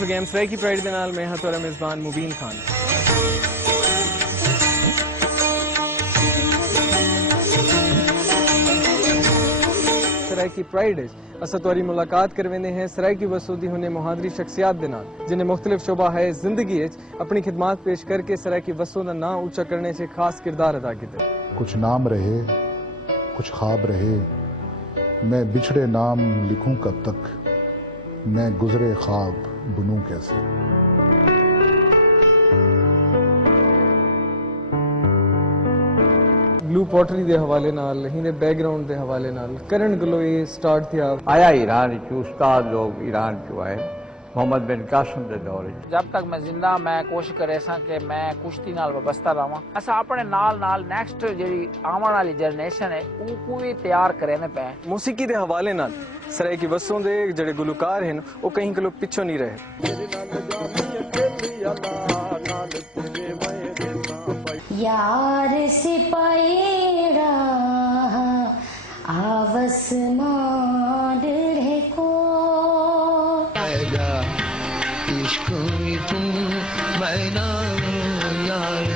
Game Saraiki pride دے نال میں ہاں تہاڈا میزبان مبین خان۔ سرائکی پرائڈ اسا تہاڈی ملاقات کرویندے ہیں سرائکی وسو دی ہونے مہاجری شخصیات دے نال جنہیں مختلف شعبہ ہے زندگی اپنی خدمات پیش کر کے سرائکی وسو دا نام اونچا کرنے سے خاص کردار ادا کیتے۔ کچھ نام رہے، کچھ خواب رہے، میں بچھڑے نام لکھوں کب تک، میں گزرے خواب بنوں کیسے۔ بلو پوٹری دے حوالے نال ہی بیک گراؤنڈ دے حوالے نال کرن گلو یہ سٹارٹ تھیا آیا ایران استاد لوگ ایران چو آئے محمد بن قاسم دے دور۔ جب تک میں زندہ میں کوشش کرے سا کہ میں کشتی نال وابستہ رہاں، اسا اپنے نال نیکسٹ جڑی آون والی جنریشن ہے او کو بھی تیار کرنے پے۔ موسیقی دے حوالے نال سرائکی وسوں دے جڑے گلوکار ہیں وہ کہیں کلو پچھو نہیں رہے۔ یار سپائیڑا آوس ماڈڑے کو عشق تم میں نہ یار